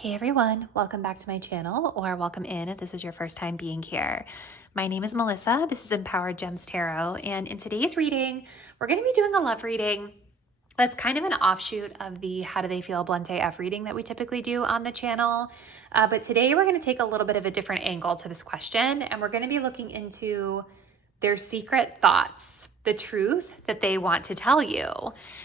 Hey everyone, welcome back to my channel, or welcome in if this is your first time being here. My name is Melissa, this is Empowered Gems Tarot, and in today's reading, we're going to be doing a love reading that's kind of an offshoot of the How Do They Feel Blunt AF reading that we typically do on the channel. But today we're going to take a little bit of a different angle to this question, and we're going to be looking into their secret thoughts, the truth that they want to tell you.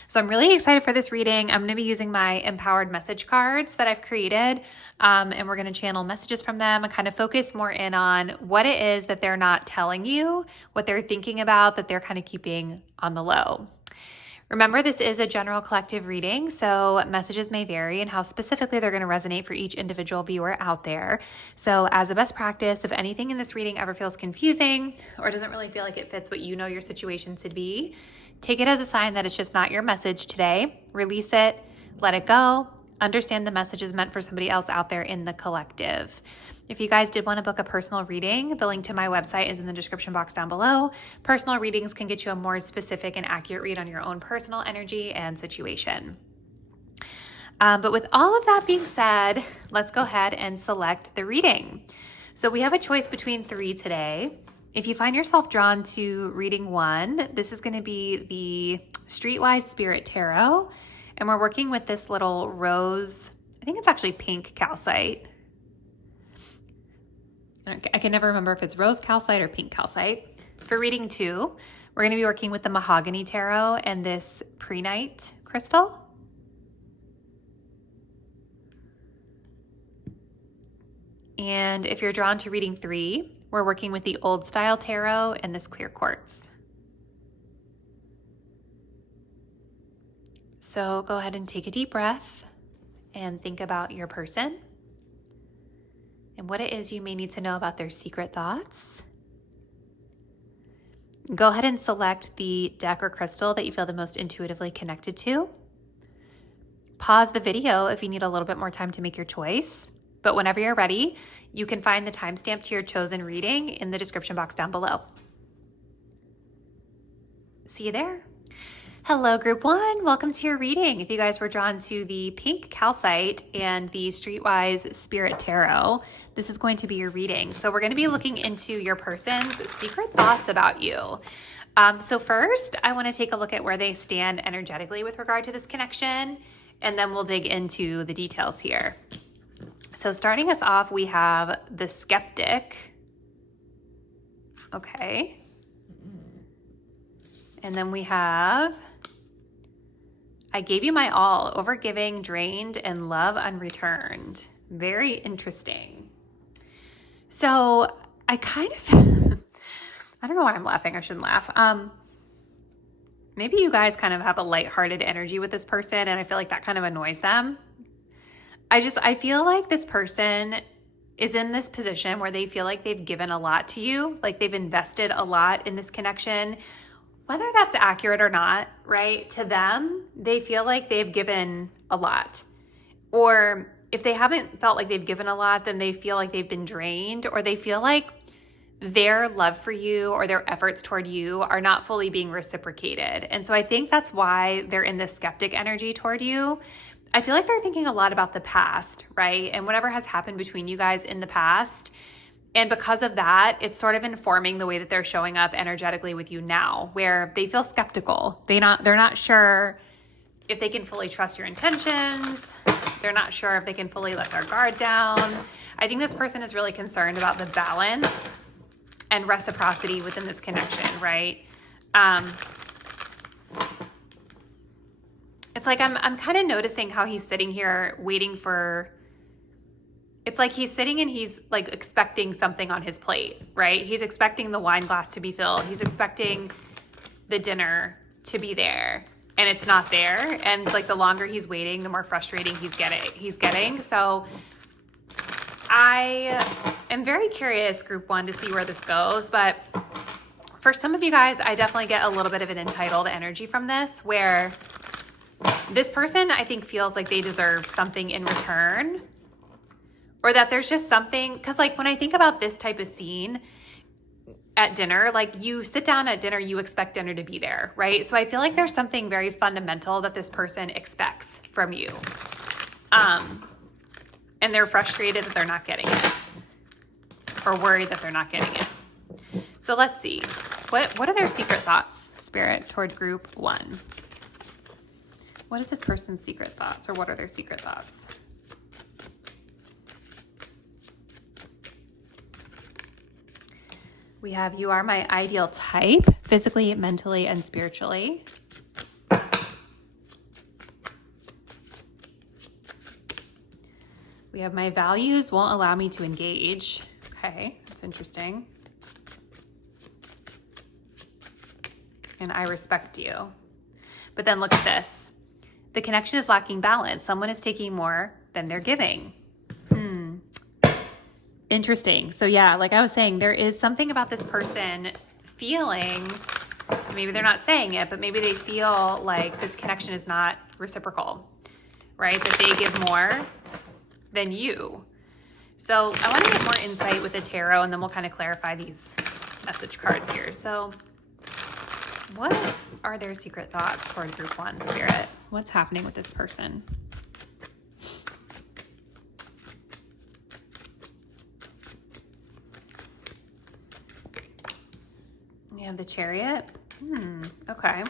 So I'm really excited for this reading. I'm going to be using my empowered message cards that I've created, and we're going to channel messages from them and kind of focus more in on what it is that they're not telling you, what they're thinking about, that they're kind of keeping on the low. Remember, this is a general collective reading, so messages may vary in how specifically they're going to resonate for each individual viewer out there. So as a best practice, if anything in this reading ever feels confusing or doesn't really feel like it fits what you know your situation to be, take it as a sign that it's just not your message today. Release it, let it go. Understand the message is meant for somebody else out there in the collective. If you guys did want to book a personal reading, the link to my website is in the description box down below. Personal readings can get you a more specific and accurate read on your own personal energy and situation. But with all of that being said, let's go ahead and select the reading. So we have a choice between 3 today. If you find yourself drawn to reading 1, this is going to be the Streetwise Spirit Tarot. And we're working with this little rose, I think it's actually pink calcite. I can never remember if it's rose calcite or pink calcite. For reading 2, we're going to be working with the Mahogany Tarot and this Prehnite crystal. And if you're drawn to reading 3, we're working with the Old Style Tarot and this clear quartz. So go ahead and take a deep breath and think about your person and what it is you may need to know about their secret thoughts. Go ahead and select the deck or crystal that you feel the most intuitively connected to. Pause the video if you need a little bit more time to make your choice. But whenever you're ready, you can find the timestamp to your chosen reading in the description box down below. See you there. Hello, group 1. Welcome to your reading. If you guys were drawn to the pink calcite and the Streetwise Spirit Tarot, this is going to be your reading. So we're going to be looking into your person's secret thoughts about you. So first, I want to take a look at where they stand energetically with regard to this connection, and then we'll dig into the details here. So starting us off, we have the skeptic. Okay. And then we have, I gave you my all, overgiving, drained, and love unreturned. Very interesting. So I kind of, I don't know why I'm laughing. I shouldn't laugh. Maybe you guys kind of have a lighthearted energy with this person, and I feel like that kind of annoys them. I feel like this person is in this position where they feel like they've given a lot to you, like they've invested a lot in this connection. Whether that's accurate or not, right? To them, they feel like they've given a lot. Or if they haven't felt like they've given a lot, then they feel like they've been drained, or they feel like their love for you or their efforts toward you are not fully being reciprocated. And so I think that's why they're in this skeptic energy toward you. I feel like they're thinking a lot about the past, right? And whatever has happened between you guys in the past. And because of that, it's sort of informing the way that they're showing up energetically with you now, where they feel skeptical. They're not sure if they can fully trust your intentions. They're not sure if they can fully let their guard down. I think this person is really concerned about the balance and reciprocity within this connection, right? It's like I'm kind of noticing how he's sitting here waiting for. It's like he's sitting and he's like expecting something on his plate, right? He's expecting the wine glass to be filled. He's expecting the dinner to be there, and it's not there. And it's like the longer he's waiting, the more frustrating he's getting. So I am very curious, group 1, to see where this goes. But for some of you guys, I definitely get a little bit of an entitled energy from this, where this person, I think, feels like they deserve something in return. Or that there's just something, because like when I think about this type of scene at dinner, like you sit down at dinner, you expect dinner to be there, right? So I feel like there's something very fundamental that this person expects from you. and they're frustrated that they're not getting it or worried that they're not getting it. So let's see. What are their secret thoughts, Spirit, toward group 1? What is this person's secret thoughts, or what are their secret thoughts? We have, you are my ideal type, physically, mentally, and spiritually. We have, my values won't allow me to engage. Okay, that's interesting. And I respect you. But then look at this. The connection is lacking balance. Someone is taking more than they're giving. Interesting. So yeah, like I was saying, there is something about this person feeling, maybe they're not saying it, but maybe they feel like this connection is not reciprocal, right? That they give more than you. So I want to get more insight with the tarot, and then we'll kind of clarify these message cards here. So what are their secret thoughts toward group 1, Spirit? What's happening with this person? We have the Chariot. Okay.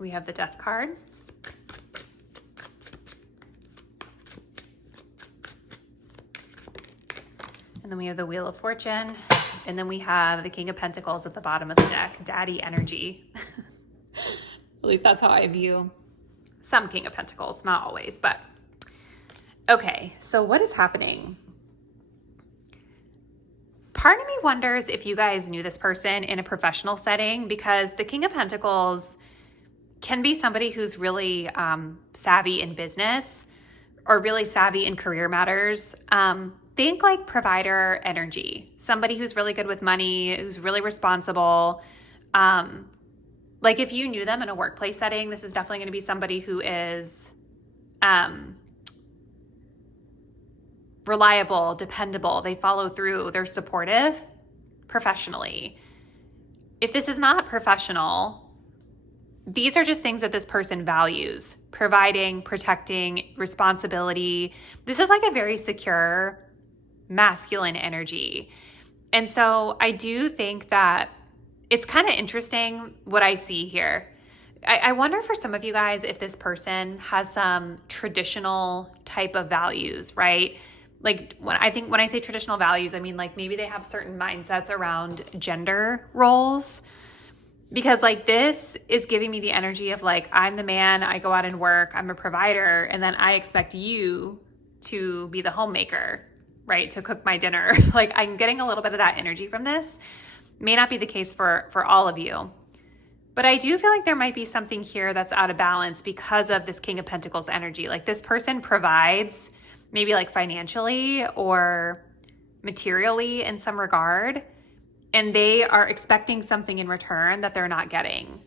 We have the Death card. And then we have the Wheel of Fortune. And then we have the King of Pentacles at the bottom of the deck. Daddy energy. At least that's how I view some King of Pentacles, not always, but okay. So what is happening? Part of me wonders if you guys knew this person in a professional setting, because the King of Pentacles can be somebody who's really savvy in business or really savvy in career matters. Think like provider energy, somebody who's really good with money, who's really responsible. Like if you knew them in a workplace setting, this is definitely going to be somebody who is reliable, dependable. They follow through. They're supportive professionally. If this is not professional, these are just things that this person values: providing, protecting, responsibility. This is like a very secure, masculine energy. And so I do think that it's kind of interesting what I see here. I wonder for some of you guys if this person has some traditional type of values, right? Like when I say traditional values, I mean like maybe they have certain mindsets around gender roles. Because like this is giving me the energy of like, I'm the man, I go out and work, I'm a provider, and then I expect you to be the homemaker, right? To cook my dinner. Like I'm getting a little bit of that energy from this. May not be the case for all of you. But I do feel like there might be something here that's out of balance because of this King of Pentacles energy. Like this person provides maybe like financially or materially in some regard, and they are expecting something in return that they're not getting.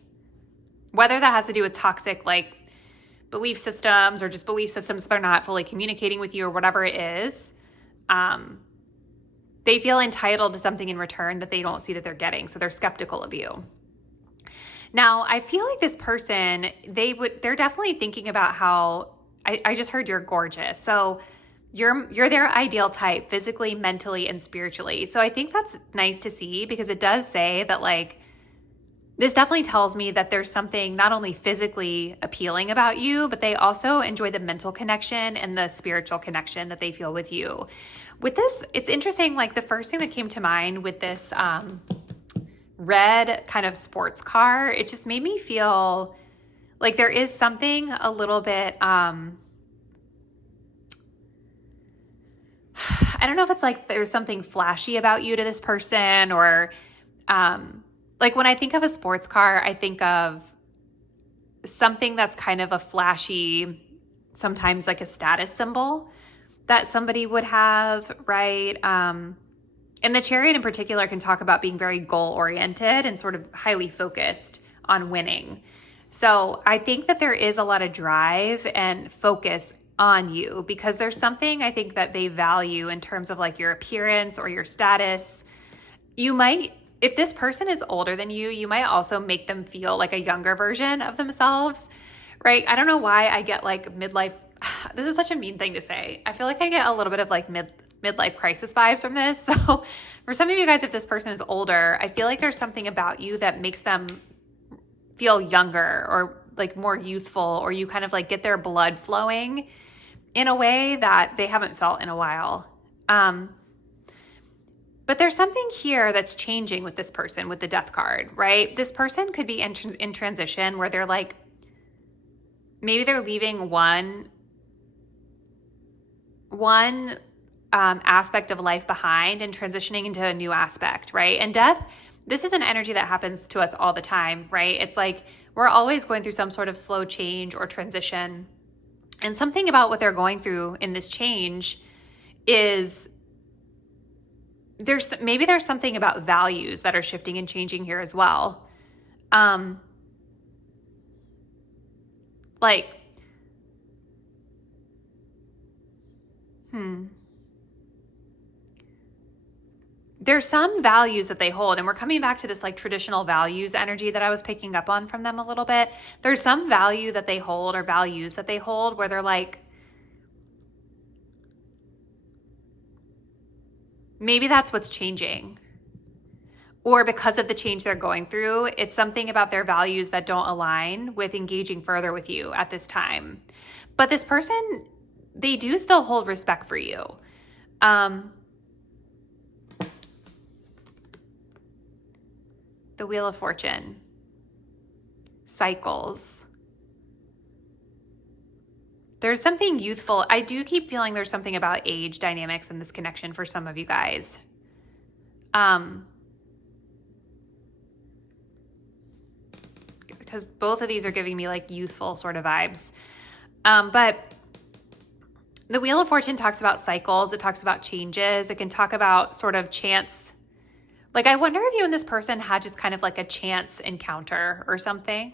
Whether that has to do with toxic like belief systems or just belief systems that they're not fully communicating with you or whatever it is, they feel entitled to something in return that they don't see that they're getting. So they're skeptical of you. Now, I feel like this person, they're definitely thinking about how, I just heard you're gorgeous. So you're their ideal type, physically, mentally, and spiritually. So I think that's nice to see, because it does say that like, this definitely tells me that there's something not only physically appealing about you, but they also enjoy the mental connection and the spiritual connection that they feel with you. With this, it's interesting, like the first thing that came to mind with this red kind of sports car, it just made me feel like there is something a little bit, I don't know if it's like there's something flashy about you to this person, or like when I think of a sports car, I think of something that's kind of a flashy, sometimes like a status symbol that somebody would have, right? And the Chariot in particular can talk about being very goal-oriented and sort of highly focused on winning. So I think that there is a lot of drive and focus on you because there's something I think that they value in terms of like your appearance or your status. You might, if this person is older than you might also make them feel like a younger version of themselves, right? I don't know why I get like midlife. This is such a mean thing to say. I feel like I get a little bit of like midlife crisis vibes from this. So for some of you guys, if this person is older, I feel like there's something about you that makes them feel younger or like more youthful, or you kind of like get their blood flowing in a way that they haven't felt in a while. But there's something here that's changing with this person with the Death card, right? This person could be in transition where they're like, maybe they're leaving one aspect of life behind and transitioning into a new aspect, right? And death, this is an energy that happens to us all the time, right? It's like we're always going through some sort of slow change or transition. And something about what they're going through in this change is there's something about values that are shifting and changing here as well. There's some values that they hold, and we're coming back to this like traditional values energy that I was picking up on from them a little bit. There's some value that they hold or values that they hold where they're like, maybe that's what's changing. Or because of the change they're going through, it's something about their values that don't align with engaging further with you at this time. But this person, they do still hold respect for you. The Wheel of Fortune, cycles. There's something youthful. I do keep feeling there's something about age dynamics in this connection for some of you guys. Because both of these are giving me like youthful sort of vibes. But the Wheel of Fortune talks about cycles. It talks about changes. It can talk about sort of chance. Like, I wonder if you and this person had just kind of like a chance encounter or something.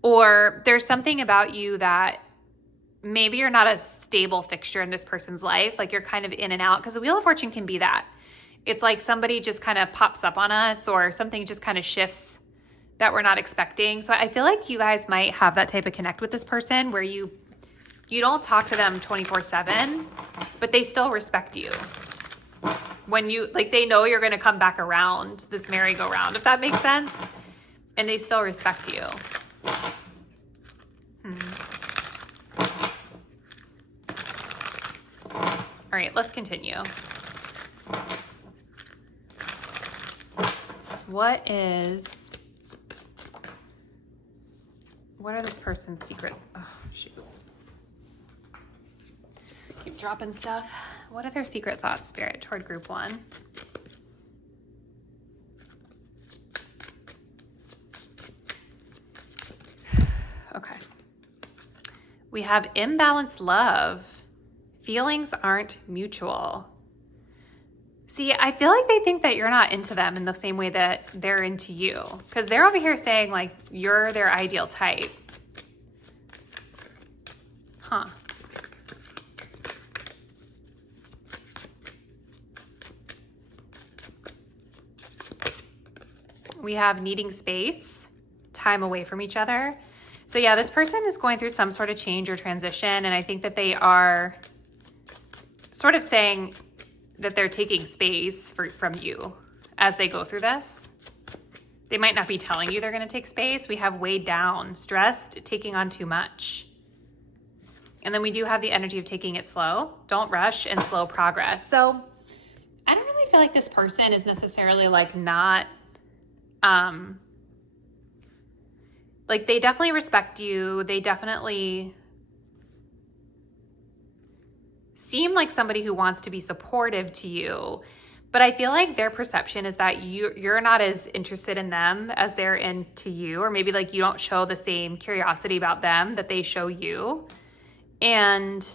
Or there's something about you that maybe you're not a stable fixture in this person's life. Like, you're kind of in and out, because the Wheel of Fortune can be that. It's like somebody just kind of pops up on us, or something just kind of shifts that we're not expecting. So I feel like you guys might have that type of connect with this person where you don't talk to them 24/7, but they still respect you. When you, like, they know you're going to come back around this merry-go-round, if that makes sense. And they still respect you. All right, let's continue. What are this person's secret? Oh, shoot. Keep dropping stuff. What are their secret thoughts, Spirit, toward group one? Okay. We have imbalanced love. Feelings aren't mutual. See, I feel like they think that you're not into them in the same way that they're into you, because they're over here saying like you're their ideal type. Huh. We have needing space, time away from each other. So yeah, this person is going through some sort of change or transition, and I think that they are sort of saying that they're taking space from you as they go through this. They might not be telling you they're going to take space. We have weighed down, stressed, taking on too much. And then we do have the energy of taking it slow. Don't rush, and slow progress. So I don't really feel like this person is necessarily like not, like, they definitely respect you. They definitely seem like somebody who wants to be supportive to you. But I feel like their perception is that you're not as interested in them as they're into you, or maybe like you don't show the same curiosity about them that they show you. And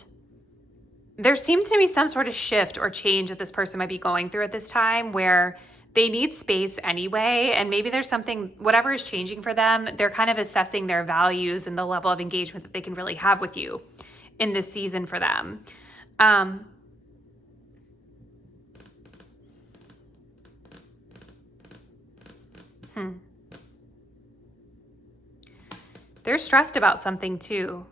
there seems to be some sort of shift or change that this person might be going through at this time, where they need space anyway. And maybe there's something, whatever is changing for them, they're kind of assessing their values and the level of engagement that they can really have with you in this season for them. They're stressed about something too.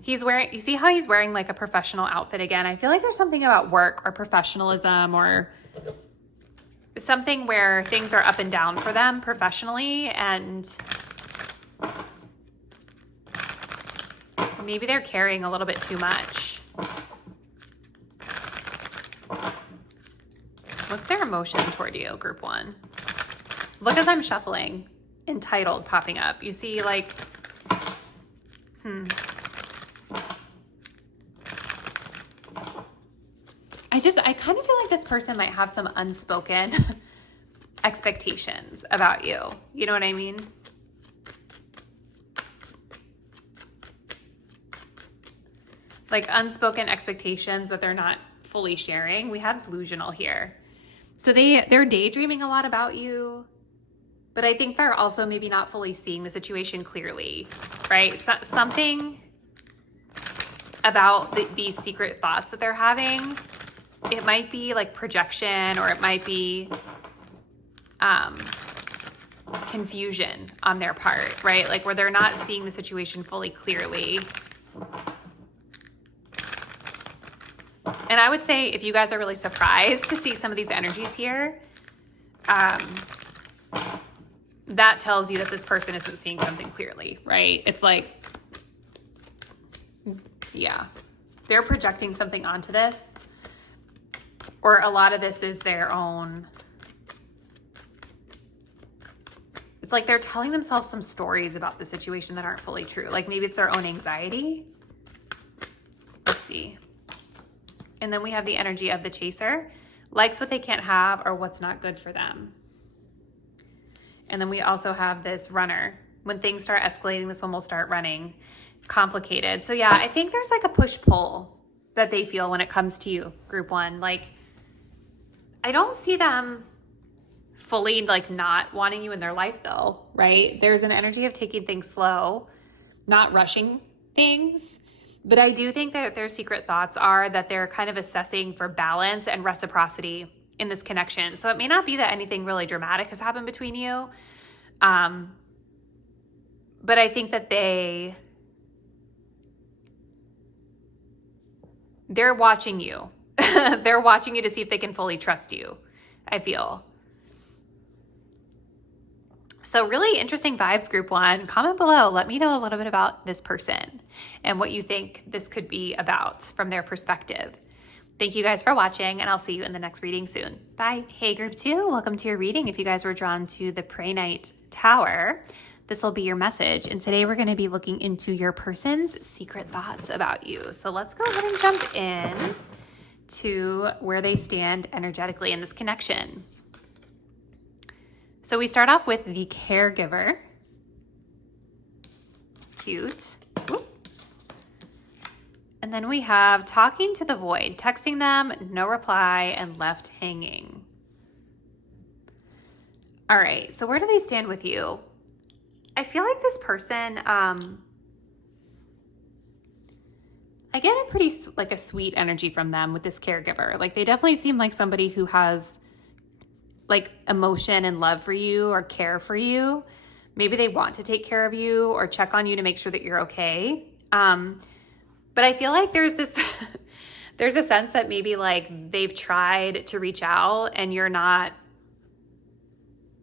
He's wearing, you see how he's wearing like a professional outfit again? I feel like there's something about work or professionalism or something where things are up and down for them professionally, and maybe they're carrying a little bit too much. What's their emotion toward you, group one? Look, as I'm shuffling, entitled popping up. You see like, I kind of feel like this person might have some unspoken expectations about you. You know what I mean? Like unspoken expectations that they're not fully sharing. We have delusional here. So they're daydreaming a lot about you, but I think they're also maybe not fully seeing the situation clearly, right? Something about these secret thoughts that they're having. It might be like projection, or it might be confusion on their part, right? Like where they're not seeing the situation fully clearly. And I would say if you guys are really surprised to see some of these energies here, that tells you that this person isn't seeing something clearly, right? It's like, yeah, they're projecting something onto this. Or a lot of this is their own. It's like they're telling themselves some stories about the situation that aren't fully true. Like maybe it's their own anxiety. Let's see. And then we have the energy of the chaser. Likes what they can't have or what's not good for them. And then we also have this runner. When things start escalating, this one will start running. Complicated. So yeah, I think there's like a push-pull that they feel when it comes to you, group one. Like, I don't see them fully like not wanting you in their life though, right? There's an energy of taking things slow, not rushing things. But I do think that their secret thoughts are that they're kind of assessing for balance and reciprocity in this connection. So it may not be that anything really dramatic has happened between you. But I think that they're watching you. They're watching you to see if they can fully trust you, I feel. So really interesting vibes, group one. Comment below. Let me know a little bit about this person and what you think this could be about from their perspective. Thank you guys for watching, and I'll see you in the next reading soon. Bye. Hey, group two, welcome to your reading. If you guys were drawn to the Prey Knight Tower, this will be your message. And today we're going to be looking into your person's secret thoughts about you. So let's go ahead and jump in to where they stand energetically in this connection. So we start off with the caregiver. Cute. Whoop. And then we have talking to the void, texting them, no reply, and left hanging. All right, so where do they stand with you? I feel like this person, I get a pretty like a sweet energy from them with this caregiver. Like they definitely seem like somebody who has like emotion and love for you or care for you. Maybe they want to take care of you or check on you to make sure that you're okay. But I feel like there's this, there's a sense that maybe like they've tried to reach out and you're not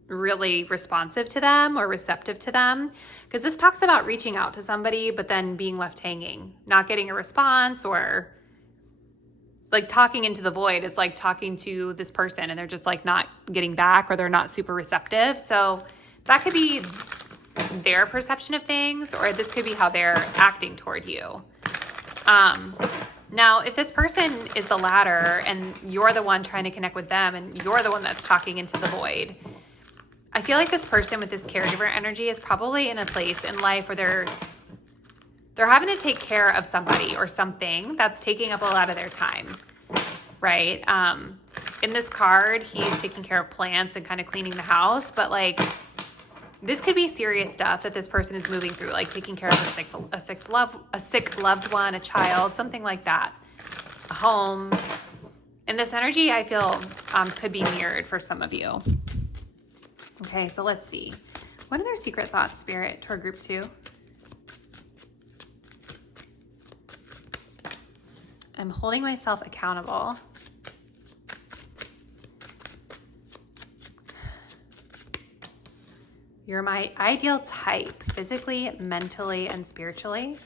really responsive to them or receptive to them, because this talks about reaching out to somebody but then being left hanging, not getting a response, or like talking into the void is like talking to this person and they're just like not getting back, or they're not super receptive. So that could be their perception of things, or this could be how they're acting toward you. Now, if this person is the latter and you're the one trying to connect with them and you're the one that's talking into the void, I feel like this person with this caregiver energy is probably in a place in life where they're having to take care of somebody or something that's taking up a lot of their time, right? in this card, he's taking care of plants and kind of cleaning the house, but like this could be serious stuff that this person is moving through, like taking care of a sick loved one, a child, something like that, a home. And this energy, I feel, could be mirrored for some of you. Okay, so let's see. What are their secret thoughts, Spirit, toward group 2? I'm holding myself accountable. You're my ideal type, physically, mentally, and spiritually.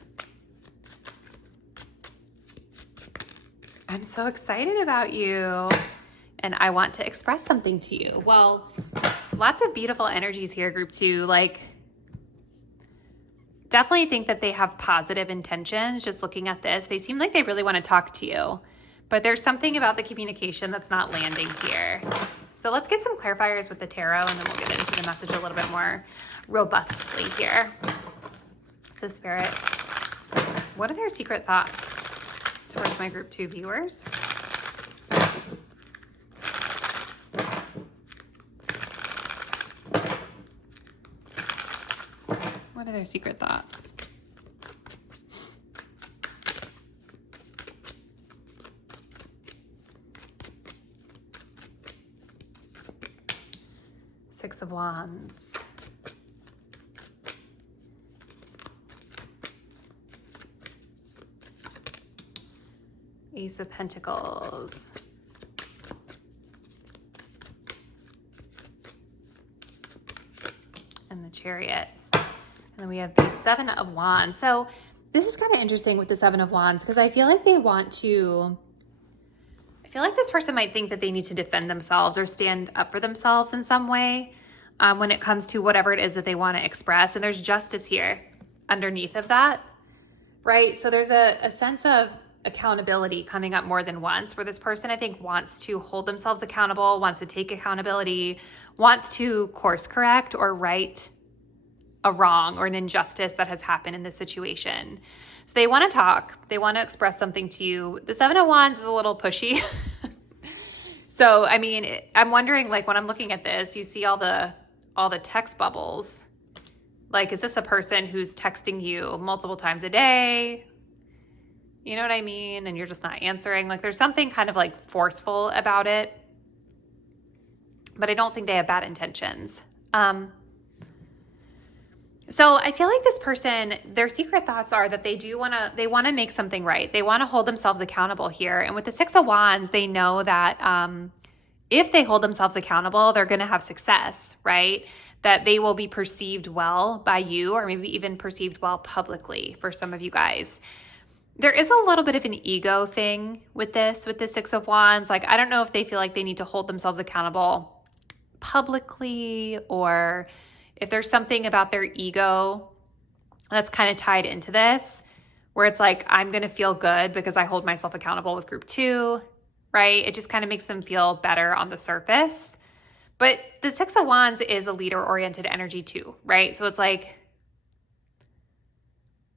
I'm so excited about you, and I want to express something to you. Well, lots of beautiful energies here, group 2. Like, definitely think that they have positive intentions. Just looking at this, they seem like they really want to talk to you, but there's something about the communication that's not landing here. So let's get some clarifiers with the tarot, and then we'll get into the message a little bit more robustly here. So Spirit, what are their secret thoughts towards my group 2 viewers? What are their secret thoughts? Six of Wands. Ace of Pentacles. And the Chariot. And then we have the Seven of Wands. So this is kind of interesting with the Seven of Wands, because I feel like they want to, I feel like this person might think that they need to defend themselves or stand up for themselves in some way when it comes to whatever it is that they want to express. And there's justice here underneath of that, right? So there's a sense of accountability coming up more than once, where this person, I think, wants to hold themselves accountable, wants to take accountability, wants to course correct or right a wrong or an injustice that has happened in this situation. So they want to talk, they want to express something to you. The Seven of Wands is a little pushy. So, I mean, I'm wondering, like, when I'm looking at this, you see all the text bubbles. Like, is this a person who's texting you multiple times a day? You know what I mean? And you're just not answering. Like, there's something kind of like forceful about it, but I don't think they have bad intentions. So I feel like this person, their secret thoughts are that they want to make something right. They want to hold themselves accountable here. And with the Six of Wands, they know that if they hold themselves accountable, they're going to have success, right? That they will be perceived well by you, or maybe even perceived well publicly for some of you guys. There is a little bit of an ego thing with the Six of Wands. Like, I don't know if they feel like they need to hold themselves accountable publicly, or if there's something about their ego that's kind of tied into this, where it's like, I'm going to feel good because I hold myself accountable with group 2, right? It just kind of makes them feel better on the surface. But the Six of Wands is a leader-oriented energy too, right? So it's like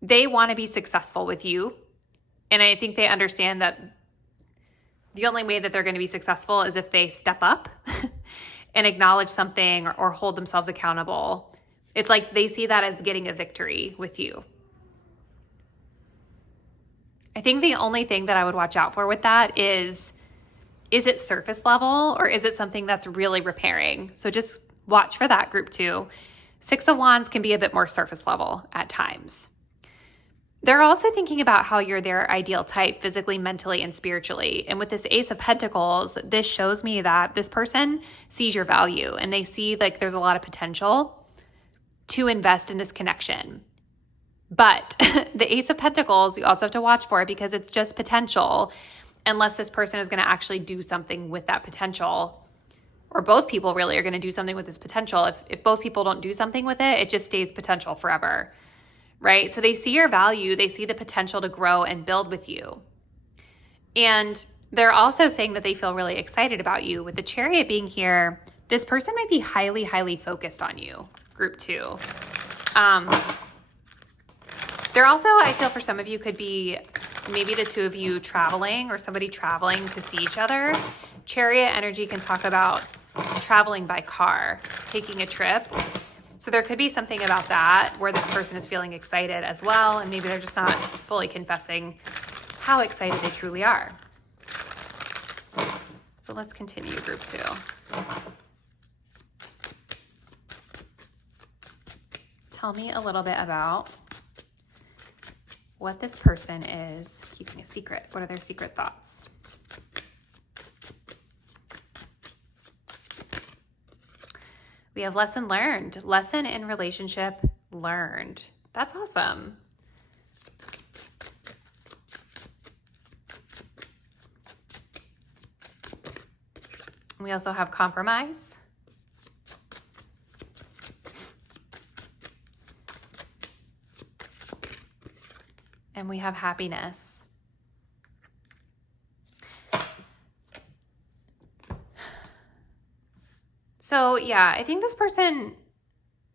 they want to be successful with you. And I think they understand that the only way that they're going to be successful is if they step up and acknowledge something or hold themselves accountable. It's like they see that as getting a victory with you. I think the only thing that I would watch out for with that is it surface level, or is it something that's really repairing? So just watch for that, group 2. Six of Wands can be a bit more surface level at times. They're also thinking about how you're their ideal type, physically, mentally, and spiritually. And with this Ace of Pentacles, this shows me that this person sees your value, and they see like there's a lot of potential to invest in this connection. But the Ace of Pentacles, you also have to watch for it, because it's just potential, unless this person is going to actually do something with that potential, or both people really are going to do something with this potential. If both people don't do something with it, it just stays potential forever. Right? So they see your value, they see the potential to grow and build with you. And they're also saying that they feel really excited about you. With the Chariot being here, this person might be highly, highly focused on you, group 2. They're also, I feel for some of you, could be maybe the two of you traveling or somebody traveling to see each other. Chariot energy can talk about traveling by car, taking a trip. So there could be something about that where this person is feeling excited as well, and maybe they're just not fully confessing how excited they truly are. So let's continue group 2. Tell me a little bit about what this person is keeping a secret. What are their secret thoughts? We have lesson learned. Lesson in relationship learned. That's awesome. We also have compromise. And we have happiness. So yeah, I think this person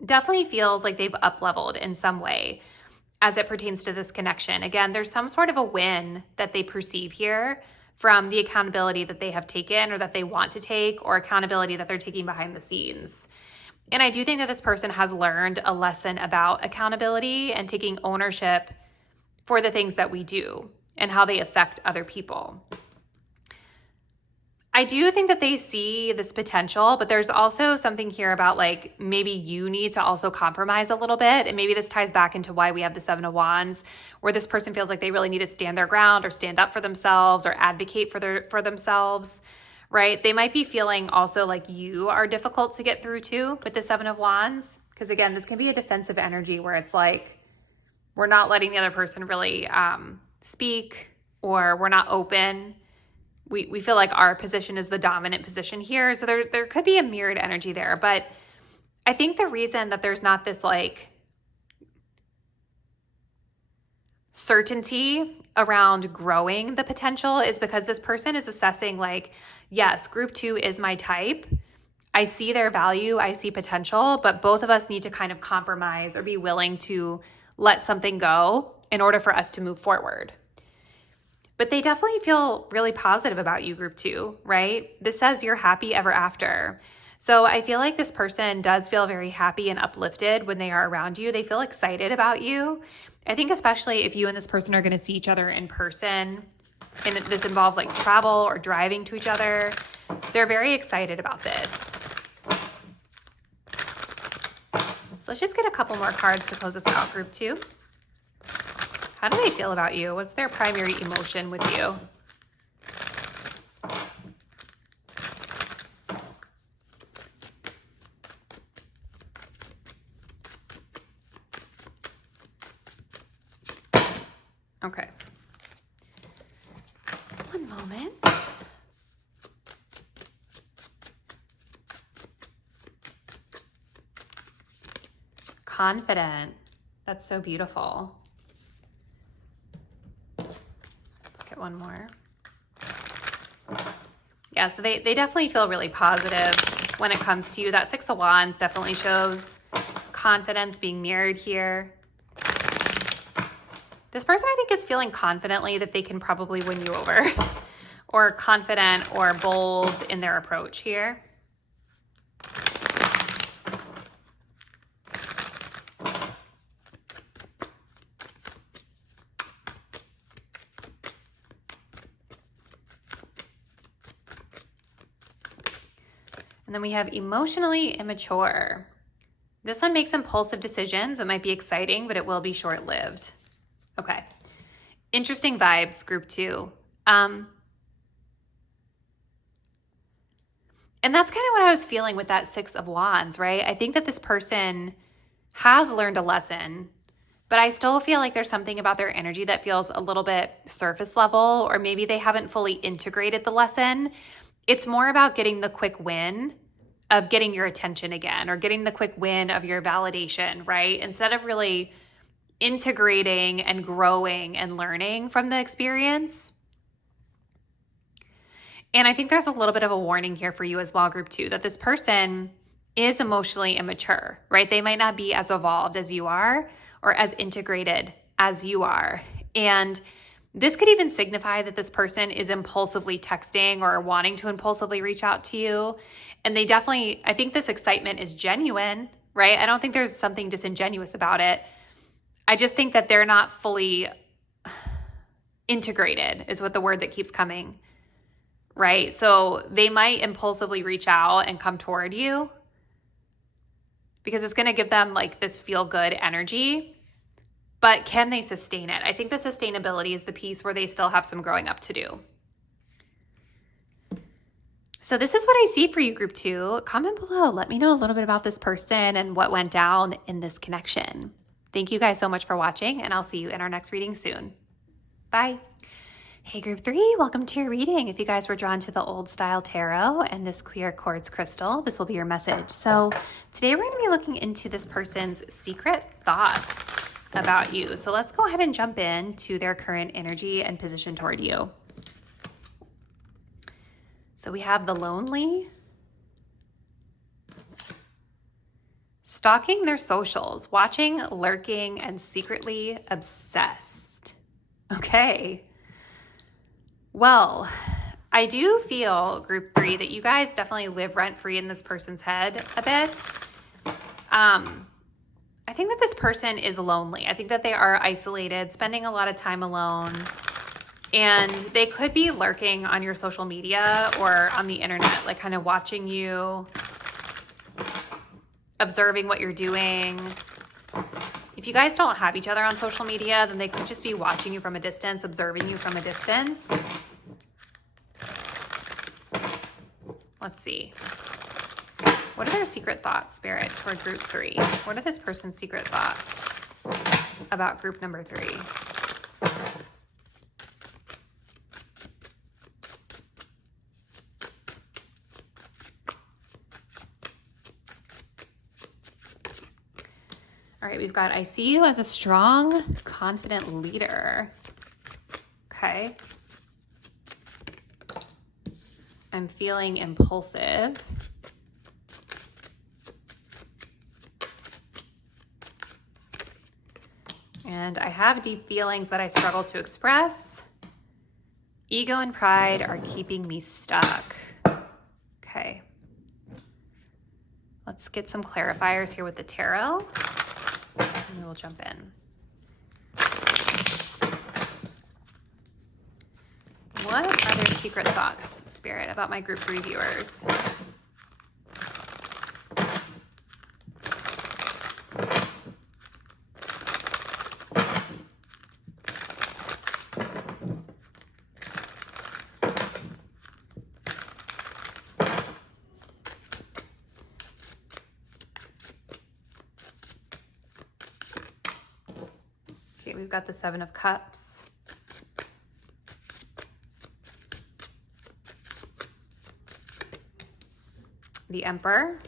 definitely feels like they've up-leveled in some way as it pertains to this connection. Again, there's some sort of a win that they perceive here from the accountability that they have taken or that they want to take, or accountability that they're taking behind the scenes. And I do think that this person has learned a lesson about accountability and taking ownership for the things that we do and how they affect other people. I do think that they see this potential, but there's also something here about like maybe you need to also compromise a little bit. And maybe this ties back into why we have the 7 of Wands, where this person feels like they really need to stand their ground or stand up for themselves or advocate for themselves, right? They might be feeling also like you are difficult to get through to with the 7 of Wands. Because again, this can be a defensive energy where it's like, we're not letting the other person really speak, or we're not open. We feel like our position is the dominant position here. So there could be a mirrored energy there. But I think the reason that there's not this like certainty around growing the potential is because this person is assessing like, yes, group 2 is my type. I see their value, I see potential, but both of us need to kind of compromise or be willing to let something go in order for us to move forward. But they definitely feel really positive about you, group 2, right? This says you're happy ever after. So I feel like this person does feel very happy and uplifted when they are around you. They feel excited about you. I think especially if you and this person are going to see each other in person, and this involves like travel or driving to each other, they're very excited about this. So let's just get a couple more cards to close us out, group 2. How do they feel about you? What's their primary emotion with you? Okay. One moment. Confident. That's so beautiful. One more. Yeah, so they definitely feel really positive when it comes to you. That 6 of Wands definitely shows confidence being mirrored here. This person, I think, is feeling confidently that they can probably win you over, or confident or bold in their approach here. And then we have emotionally immature. This one makes impulsive decisions. It might be exciting, but it will be short-lived. Okay. Interesting vibes, group 2. And that's kind of what I was feeling with that 6 of Wands, right? I think that this person has learned a lesson, but I still feel like there's something about their energy that feels a little bit surface level, or maybe they haven't fully integrated the lesson. It's more about getting the quick win of getting your attention again, or getting the quick win of your validation, right? Instead of really integrating and growing and learning from the experience. And I think there's a little bit of a warning here for you as well, group 2, that this person is emotionally immature, right? They might not be as evolved as you are, or as integrated as you are. And This could even signify that this person is impulsively texting or wanting to impulsively reach out to you. And they definitely, I think this excitement is genuine, right? I don't think there's something disingenuous about it. I just think that they're not fully integrated is what the word that keeps coming, right? So they might impulsively reach out and come toward you because it's going to give them like this feel good energy. But can they sustain it? I think the sustainability is the piece where they still have some growing up to do. So this is what I see for you, group 2. Comment below. Let me know a little bit about this person and what went down in this connection. Thank you guys so much for watching, and I'll see you in our next reading soon. Bye. Hey, group 3, welcome to your reading. If you guys were drawn to the old style tarot and this clear quartz crystal, this will be your message. So today we're going to be looking into this person's secret thoughts about you. So let's go ahead and jump in to their current energy and position toward you. So we have the lonely, stalking their socials, watching, lurking, and secretly obsessed. Okay. Well, I do feel, group 3, that you guys definitely live rent-free in this person's head a bit. I think that this person is lonely. I think that they are isolated, spending a lot of time alone, and they could be lurking on your social media or on the internet, like kind of watching you, observing what you're doing. If you guys don't have each other on social media, then they could just be watching you from a distance, observing you from a distance. Let's see. What are their secret thoughts, Spirit, for group 3? What are this person's secret thoughts about group number 3? All right, we've got, I see you as a strong, confident leader. Okay. I'm feeling impulsive. And I have deep feelings that I struggle to express. Ego and pride are keeping me stuck. Okay. Let's get some clarifiers here with the tarot. And we will jump in. What are their secret thoughts, Spirit, about my group 3 viewers? Okay, we've got the 7 of Cups. The Emperor.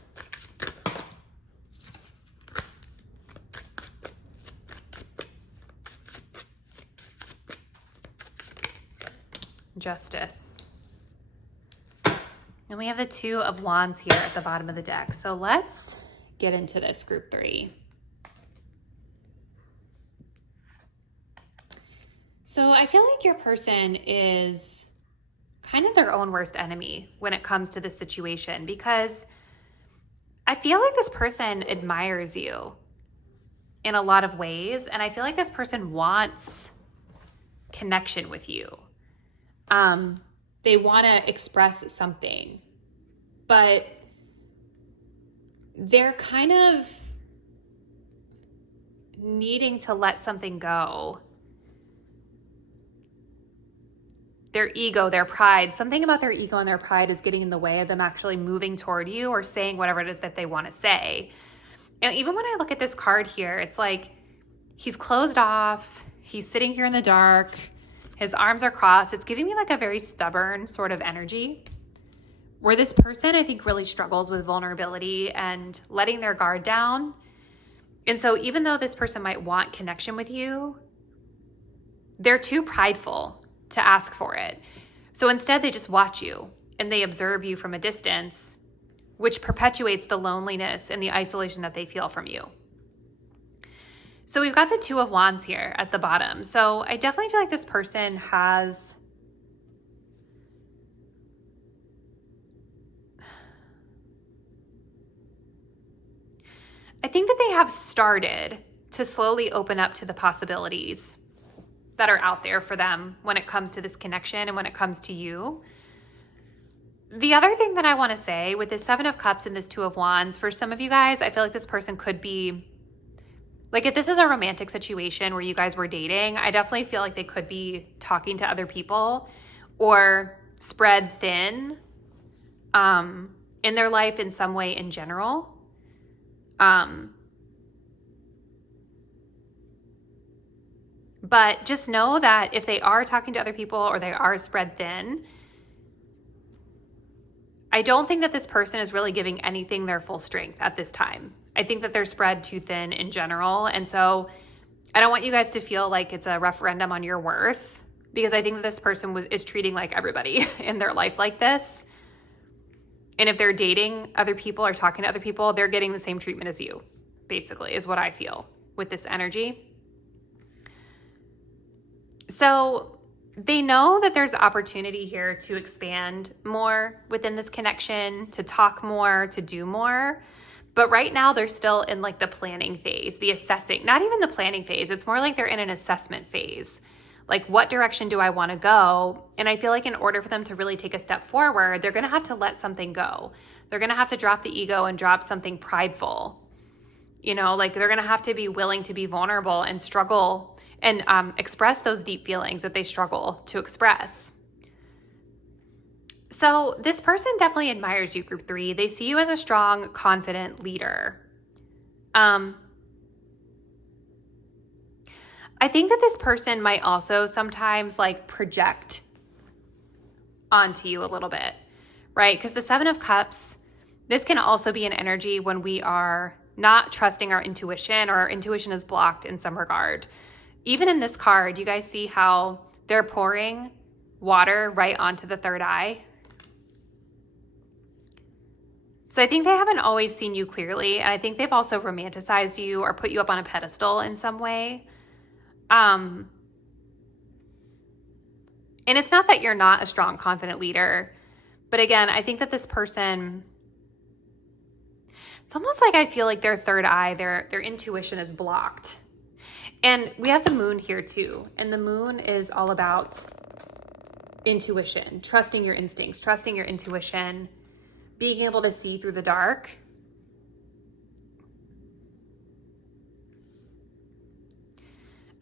Justice. And we have the 2 of Wands here at the bottom of the deck. So let's get into this, group 3. So I feel like your person is kind of their own worst enemy when it comes to this situation, because I feel like this person admires you in a lot of ways, and I feel like this person wants connection with you. They want to express something, but they're kind of needing to let something go. Their ego, their pride, something about their ego and their pride is getting in the way of them actually moving toward you or saying whatever it is that they want to say. And even when I look at this card here, it's like he's closed off, he's sitting here in the dark, his arms are crossed. It's giving me like a very stubborn sort of energy where this person, I think, really struggles with vulnerability and letting their guard down. And so even though this person might want connection with you, they're too prideful to ask for it. So instead they just watch you and they observe you from a distance, which perpetuates the loneliness and the isolation that they feel from you. So we've got the Two of Wands here at the bottom. So I definitely feel like this person has... I think that they have started to slowly open up to the possibilities that are out there for them when it comes to this connection and when it comes to you. The other thing that I want to say with this Seven of Cups and this Two of Wands, for some of you guys, I feel like this person could be, like if this is a romantic situation where you guys were dating, I definitely feel like they could be talking to other people or spread thin in their life in some way in general. But just know that if they are talking to other people or they are spread thin, I don't think that this person is really giving anything their full strength at this time. I think that they're spread too thin in general. And so I don't want you guys to feel like it's a referendum on your worth, because I think that this person is treating like everybody in their life like this. And if they're dating other people or talking to other people, they're getting the same treatment as you, basically, is what I feel with this energy. So they know that there's opportunity here to expand more within this connection, to talk more, to do more. But right now they're still in like the planning phase, the assessing, not even the planning phase. It's more like they're in an assessment phase. Like, what direction do I want to go? And I feel like in order for them to really take a step forward, they're going to have to let something go. They're going to have to drop the ego and drop something prideful. You know, like they're going to have to be willing to be vulnerable and struggle and express those deep feelings that they struggle to express. So this person definitely admires you, group 3. They see you as a strong, confident leader. I think that this person might also sometimes like project onto you a little bit, right? Because the Seven of Cups, this can also be an energy when we are not trusting our intuition, or our intuition is blocked in some regard. Even in this card, you guys see how they're pouring water right onto the third eye. So I think they haven't always seen you clearly, and I think they've also romanticized you or put you up on a pedestal in some way. And it's not that you're not a strong, confident leader, but again, I think that this person, it's almost like I feel like their third eye, their intuition is blocked. And we have the moon here too. And the moon is all about intuition, trusting your instincts, trusting your intuition, being able to see through the dark.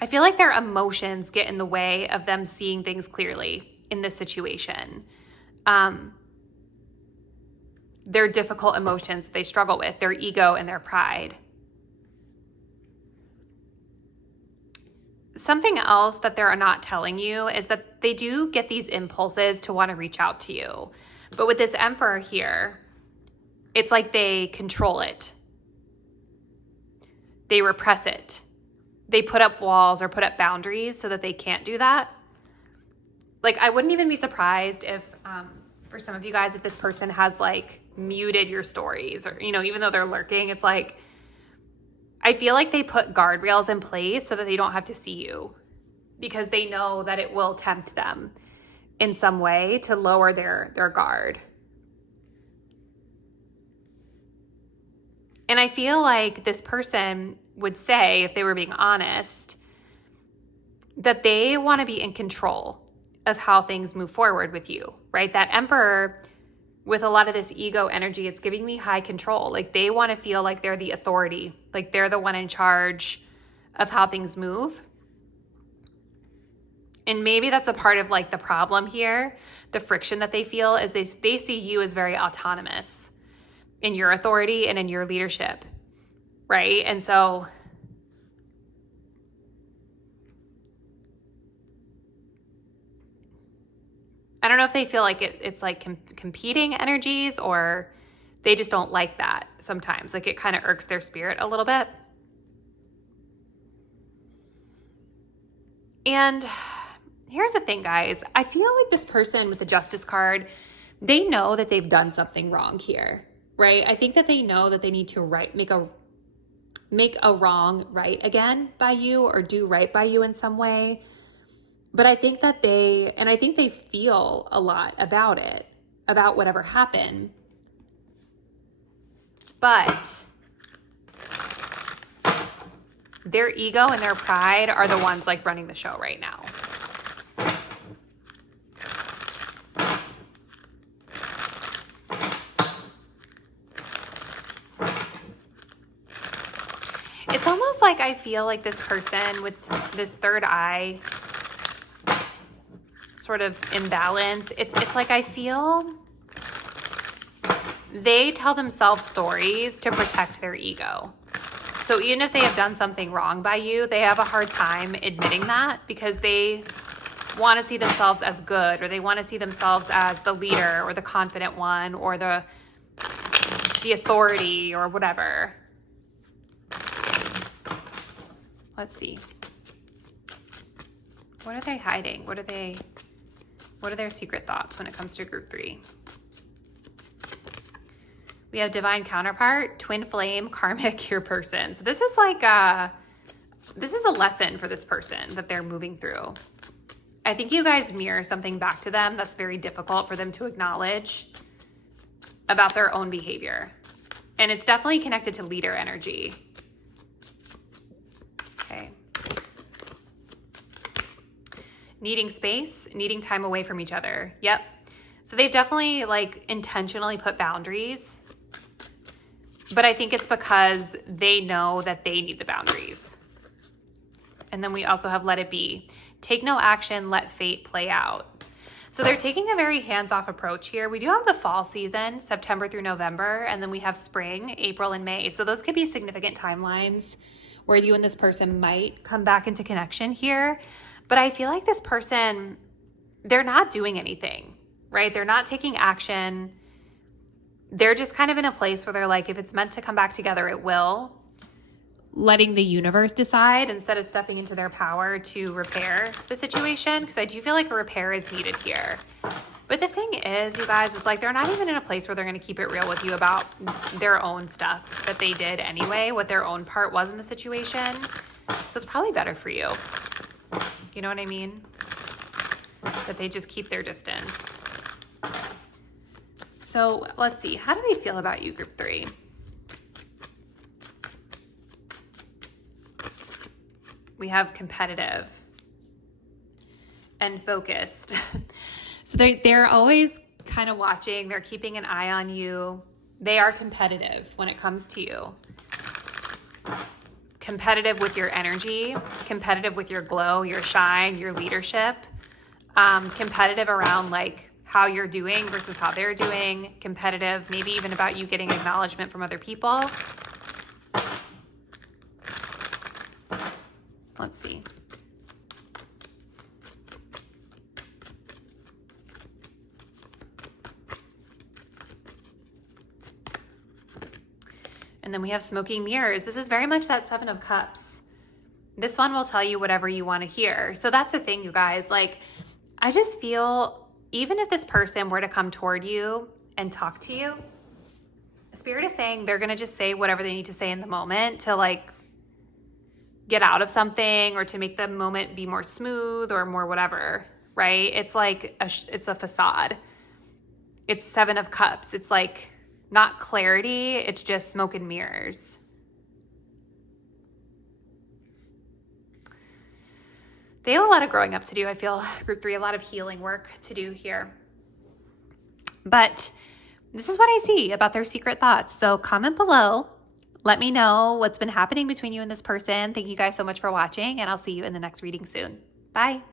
I feel like their emotions get in the way of them seeing things clearly in this situation. Their difficult emotions they struggle with, their ego and their pride. Something else that they're not telling you is that they do get these impulses to want to reach out to you. But with this Emperor here, it's like they control it. They repress it. They put up walls or put up boundaries so that they can't do that. Like, I wouldn't even be surprised if, for some of you guys, if this person has like muted your stories, or, you know, even though they're lurking, it's like, I feel like they put guardrails in place so that they don't have to see you, because they know that it will tempt them in some way to lower their guard. And I feel like this person would say, if they were being honest, that they want to be in control of how things move forward with you, right? That Emperor, with a lot of this ego energy, it's giving me high control. Like they want to feel like they're the authority, like they're the one in charge of how things move. And maybe that's a part of like the problem here. The friction that they feel is they see you as very autonomous in your authority and in your leadership, right? And so I don't know if they feel like it's like competing energies, or they just don't like that sometimes. Like it kind of irks their spirit a little bit. And here's the thing, guys. I feel like this person with the Justice card, they know that they've done something wrong here, right? I think that they know that they need to make a make a wrong right again by you or do right by you in some way. But I think that they feel a lot about it, about whatever happened. But their ego and their pride are the ones like running the show right now. It's almost like I feel like this person with this third eye sort of imbalance. It's like I feel they tell themselves stories to protect their ego. So even if they have done something wrong by you, they have a hard time admitting that because they want to see themselves as good, or they want to see themselves as the leader or the confident one or the authority or whatever. Let's see. What are they hiding? What are their secret thoughts when it comes to group 3? We have divine counterpart, twin flame, karmic, your person. So this is like this is a lesson for this person that they're moving through. I think you guys mirror something back to them that's very difficult for them to acknowledge about their own behavior. And it's definitely connected to leader energy. Okay. Needing space, needing time away from each other. Yep. So they've definitely like intentionally put boundaries. But I think it's because they know that they need the boundaries. And then we also have let it be. Take no action, let fate play out. So they're taking a very hands-off approach here. We do have the fall season, September through November, and then we have spring, April and May. So those could be significant timelines where you and this person might come back into connection here. But I feel like this person, they're not doing anything, right? They're not taking action. They're just kind of in a place where they're like, if it's meant to come back together, it will. Letting the universe decide instead of stepping into their power to repair the situation. Because I do feel like a repair is needed here. But the thing is, you guys, is like they're not even in a place where they're going to keep it real with you about their own stuff that they did anyway, what their own part was in the situation. So it's probably better for you. You know what I mean? That they just keep their distance. So let's see. How do they feel about you, group 3? We have competitive and focused. So they're always kind of watching. They're keeping an eye on you. They are competitive when it comes to you. Competitive with your energy, competitive with your glow, your shine, your leadership, competitive around like how you're doing versus how they're doing, competitive, maybe even about you getting acknowledgement from other people. Let's see. And then we have smoking mirrors. This is very much that 7 of Cups. This one will tell you whatever you want to hear. So that's the thing, you guys. Like, I just feel, even if this person were to come toward you and talk to you, Spirit is saying they're going to just say whatever they need to say in the moment to like get out of something or to make the moment be more smooth or more whatever, right? It's like, it's a facade. It's 7 of Cups. It's like, not clarity, it's just smoke and mirrors. They have a lot of growing up to do, I feel, group 3, a lot of healing work to do here. But this is what I see about their secret thoughts. So comment below. Let me know what's been happening between you and this person. Thank you guys so much for watching, and I'll see you in the next reading soon. Bye.